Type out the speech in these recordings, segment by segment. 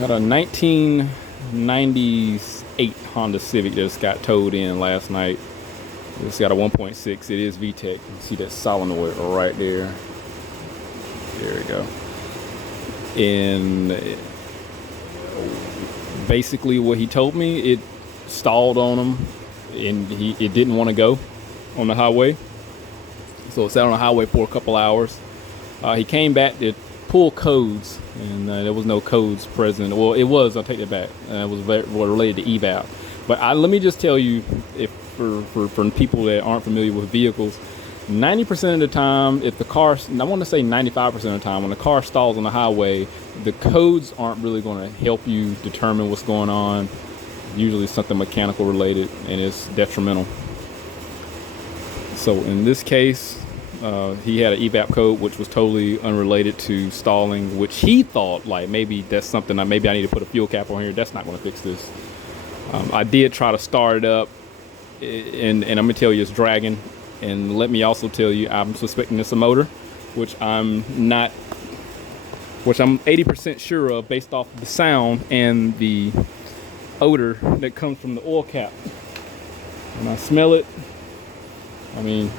Got a 1998 Honda Civic that just got towed in last night. It's got a 1.6. It is VTEC. You can see that solenoid right there. There we go. And basically what he told me, it stalled on him and it didn't want to go on the highway. So it sat on the highway for a couple hours. He came back to pull codes, and there was no codes present. Well, it was. I'll take that back. It was related to eval. But let me just tell you, if for people that aren't familiar with vehicles, 90% of the time, if the car, I want to say 95% of the time, when the car stalls on the highway, the codes aren't really going to help you determine what's going on. Usually something mechanical related, and it's detrimental. So in this case, he had an evap code which was totally unrelated to stalling, which he thought like maybe that's something maybe I need to put a fuel cap on here. That's not going to fix this. I did try to start it up, and I'm gonna tell you it's dragging. And let me also tell you I'm suspecting it's a motor, which I'm 80% sure of based off the sound and the odor that comes from the oil cap. When I smell it,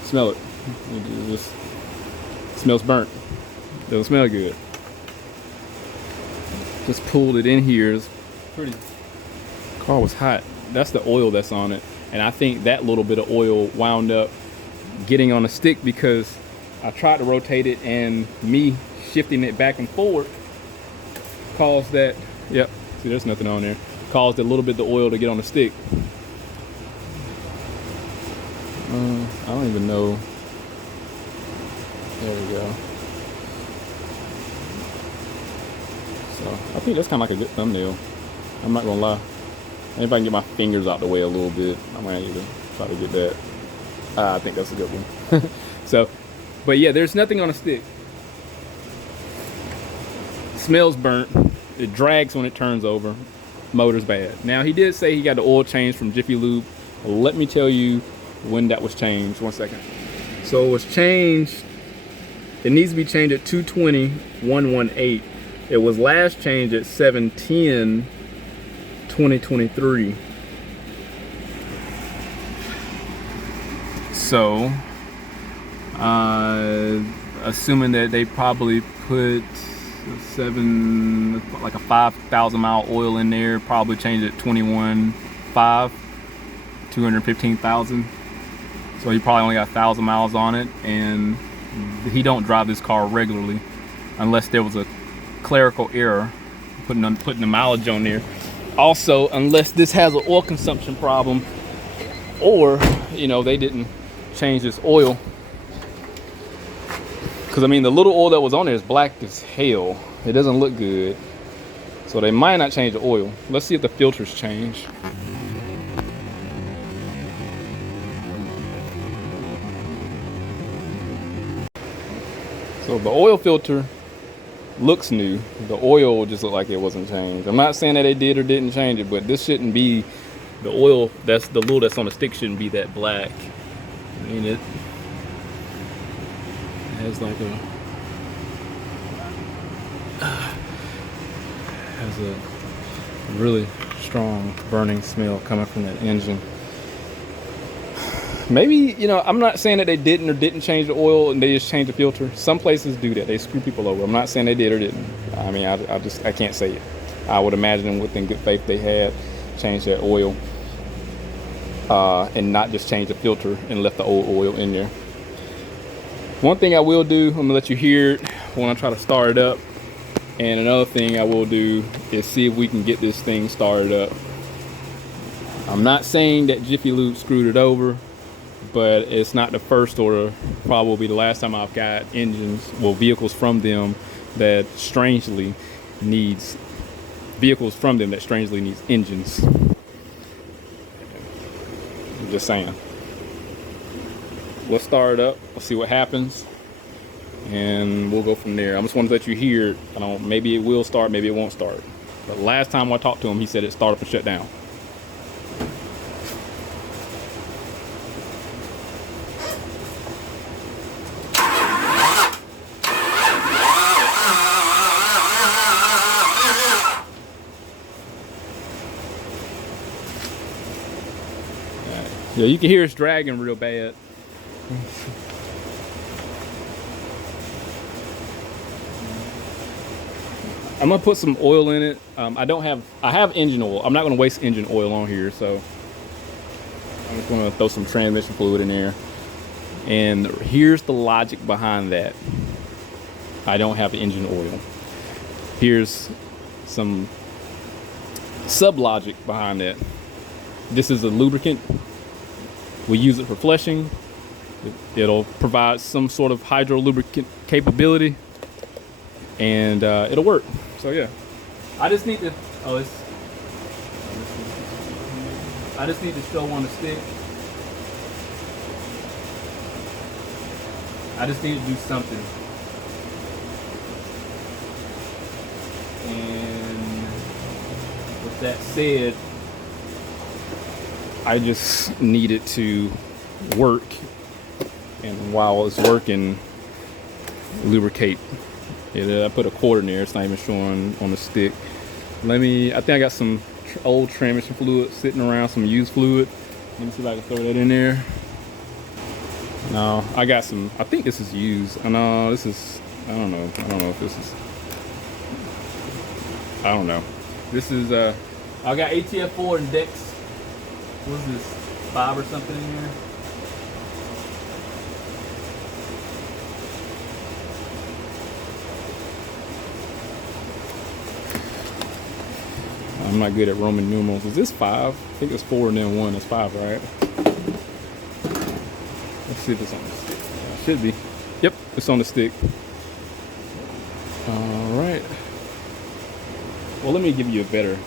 smell it. It just smells burnt. Doesn't smell good. Just pulled it in here. It's pretty. Car was hot. That's the oil that's on it, and I think that little bit of oil wound up getting on the stick because I tried to rotate it, and me shifting it back and forward caused that. Yep. See, there's nothing on there. Caused a little bit of the oil to get on the stick. I don't even know. There we go. So I think that's kind of like a good thumbnail. I'm not gonna lie. Maybe if I can get my fingers out the way a little bit, I might need to try to get that. I think that's a good one. So, but yeah, there's nothing on the stick. Smells burnt. It drags when it turns over. Motor's bad. Now he did say he got the oil changed from Jiffy Lube. Let me tell you when that was changed. 1 second. So it was changed. It needs to be changed at 220-118. It was last changed at 7/10/2023. So, assuming that they probably put like a 5,000 mile oil in there, probably changed it 21.5, 215,000. So he probably only got 1,000 miles on it, and he don't drive this car regularly unless there was a clerical error putting the mileage on there. Also, unless this has an oil consumption problem, or they didn't change this oil, because the little oil that was on there is black as hell. It doesn't look good, so they might not change the oil. Let's see if the filters change. So the oil filter looks new. The oil just looked like it wasn't changed. I'm not saying that they did or didn't change it, but this shouldn't be the oil. That's the little that's on the stick shouldn't be that black. It has like has a really strong burning smell coming from that engine. Maybe, I'm not saying that they didn't or didn't change the oil and they just changed the filter. Some places do that. They screw people over. I'm not saying they did or didn't. I can't say it. I would imagine within good faith they had changed that oil and not just changed the filter and left the old oil in there. One thing I will do, I'm going to let you hear it when I try to start it up. And another thing I will do is see if we can get this thing started up. I'm not saying that Jiffy Lube screwed it over, but it's not the first or probably the last time I've got vehicles from them that strangely needs engines. I'm just saying. Let's start it up. Let's see what happens, and we'll go from there. I just want to let you hear it. Maybe it will start, maybe it won't start. But last time I talked to him, he said it started up and shut down. Yeah, you can hear it's dragging real bad. I'm gonna put some oil in it. I have engine oil. I'm not gonna waste engine oil on here, so I'm just gonna throw some transmission fluid in there. And here's the logic behind that. I don't have engine oil. Here's some sub logic behind that. This is a lubricant. We use it for fleshing. It'll provide some sort of hydro lubricant capability, and it'll work. So yeah, I just need to. I just need to show on the stick. I just need to do something. And with that said, I just need it to work, and while it's working, lubricate. Yeah, I put a quarter in there. It's not even showing on the stick. I think I got some old transmission fluid sitting around, some used fluid. Let me see if I can throw that in there. No, I got some. I think this is used. No, this is. I don't know. I don't know if this is. I don't know. This is. I got ATF4 and Dex. What is this? 5 or something in here. I'm not good at Roman numerals. Is this 5? I think it's 4 and then 1 is 5, right? Let's see if it's on the stick. It should be. Yep, it's on the stick. All right. Well, let me give you a better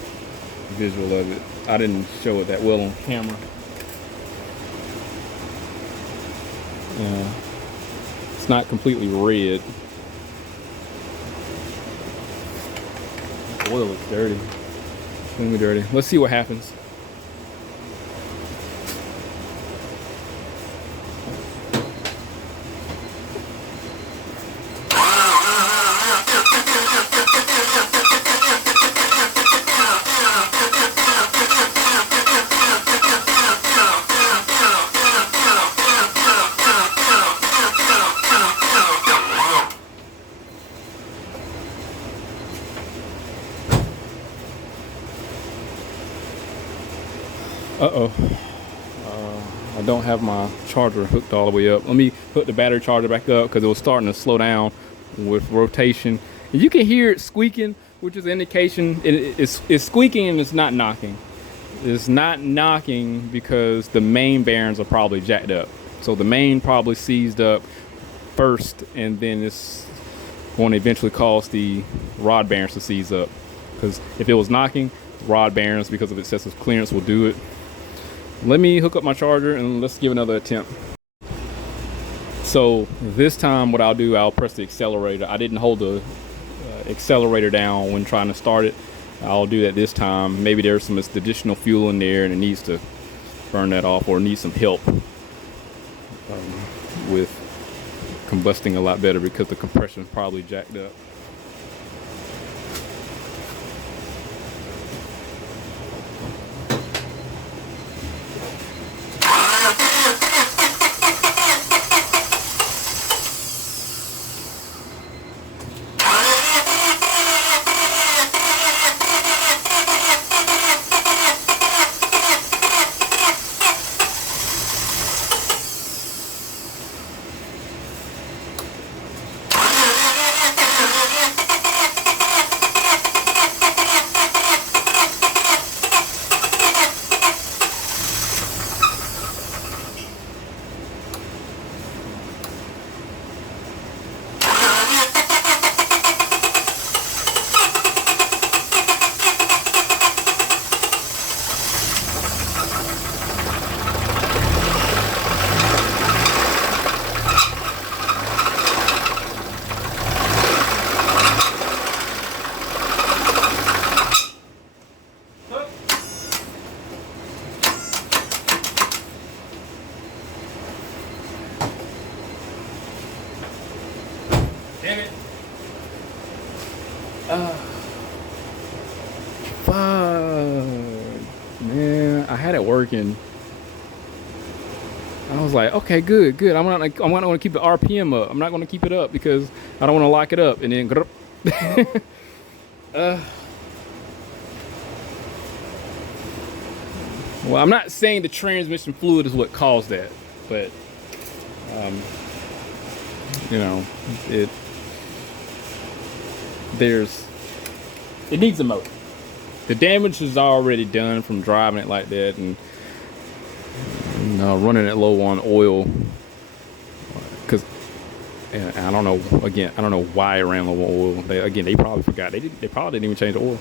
visual of it. I didn't show it that well on camera. Yeah. It's not completely red. The oil looks dirty. Extremely dirty. Let's see what happens. Uh-oh. I don't have my charger hooked all the way up. Let me hook the battery charger back up because it was starting to slow down with rotation. And you can hear it squeaking, which is an indication it's squeaking and it's not knocking. It's not knocking because the main bearings are probably jacked up. So the main probably seized up first, and then it's going to eventually cause the rod bearings to seize up. Because if it was knocking, rod bearings, because of excessive clearance, will do it. Let me hook up my charger and let's give another attempt. So this time what I'll do, I'll press the accelerator. I didn't hold the accelerator down when trying to start it. I'll do that this time. Maybe there's some additional fuel in there and it needs to burn that off, or needs some help with combusting a lot better because the compression is probably jacked up. Damn it. Fuck. Man, I had it working. was like, okay, good. I'm not going to keep the RPM up. I'm not going to keep it up because I don't want to lock it up. And then, well, I'm not saying the transmission fluid is what caused that, but you know, it needs a motor. The damage is already done from driving it like that and running it low on oil. Because I don't know. Again, I don't know why it ran low on oil. They probably forgot. They probably didn't even change the oil.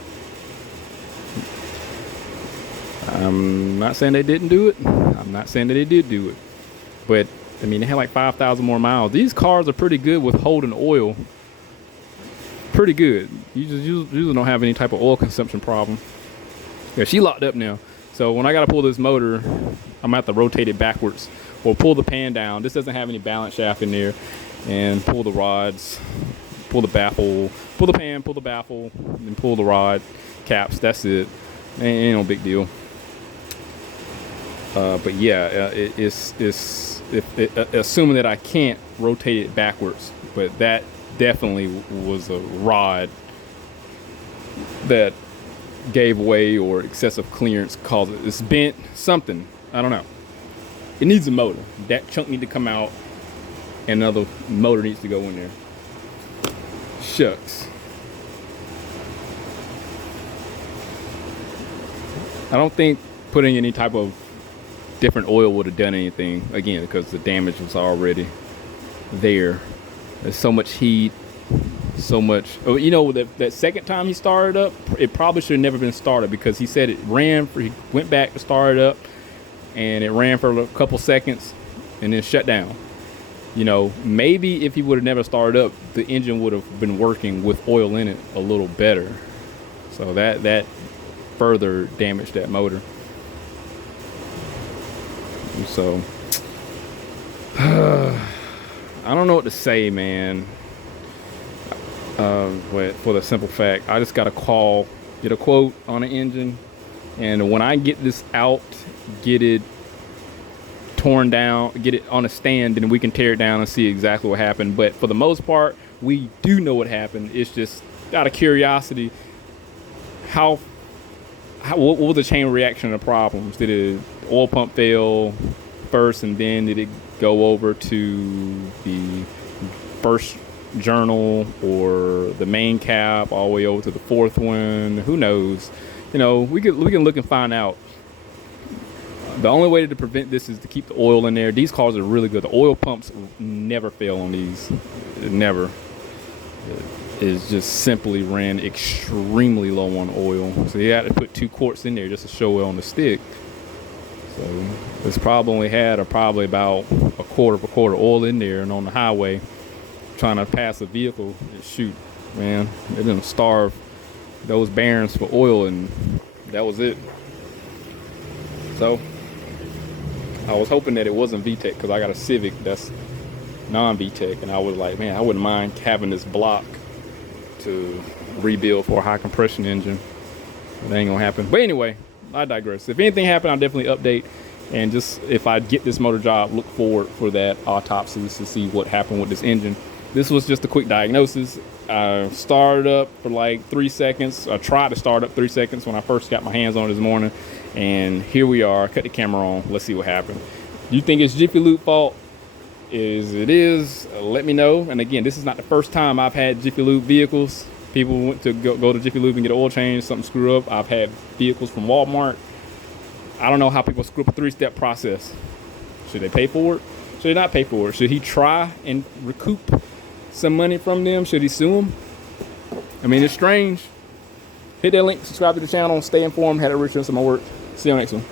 I'm not saying they didn't do it. I'm not saying that they did do it. But I mean, they had like 5,000 more miles. These cars are pretty good with holding oil. Pretty good. You usually don't have any type of oil consumption problem. Yeah, she locked up now. So when I gotta pull this motor, I'm gonna have to rotate it backwards or pull the pan down. This doesn't have any balance shaft in there, and pull the rods, pull the baffle, pull the pan, pull the baffle, and pull the rod caps. That's it. Ain't no big deal. But yeah, it's assuming that I can't rotate it backwards, but that definitely was a rod that gave way or excessive clearance caused it. It's bent something. I don't know. It needs a motor. That chunk needs to come out and another motor needs to go in there. Shucks. I don't think putting any type of different oil would have done anything, again, because the damage was already there. There's so much heat, so much. Oh, you know, that second time he started up, it probably should have never been started, because he said it ran, he went back to start it up, and it ran for a couple seconds and then shut down. You know, maybe if he would have never started up, the engine would have been working with oil in it a little better. So that further damaged that motor. So I don't know what to say, man. But for the simple fact, I just got to get a quote on the engine, and when I get this out, get it torn down, get it on a stand, then we can tear it down and see exactly what happened. But for the most part, we do know what happened. It's just out of curiosity, what was the chain reaction of problems? Did the oil pump fail first, and then did it go over to the first journal or the main cap all the way over to the fourth one? Who knows? You know, we can look and find out. The only way to prevent this is to keep the oil in there. These cars are really good. The oil pumps never fail on these. Never. It just simply ran extremely low on oil. So you had to put 2 quarts in there just to show it on the stick. So this probably only had probably about a quarter of a quart of oil in there, and on the highway trying to pass a vehicle, and shoot, man, they didn't starve those bearings for oil, and that was it. So I was hoping that it wasn't VTEC, because I got a Civic that's non-VTEC, and I was like, man, I wouldn't mind having this block to rebuild for a high compression engine. That ain't gonna happen. But anyway, I digress. If anything happened, I'll definitely update. And just if I get this motor job, look forward for that autopsy to see what happened with this engine. This was just a quick diagnosis. I started up for like 3 seconds. I tried to start up 3 seconds when I first got my hands on it this morning. And here we are. Cut the camera on. Let's see what happened. Do you think it's Jiffy Lube fault? It is, let me know. And again, this is not the first time I've had Jiffy Lube vehicles. People went to go to Jiffy Lube and get an oil change, something screw up. I've had vehicles from Walmart. I don't know how people screw up a 3-step process. Should they pay for it? Should they not pay for it? Should he try and recoup some money from them? Should he sue them? I mean, it's strange. Hit that link, subscribe to the channel, stay informed. Had a rich some more work. See you on the next one.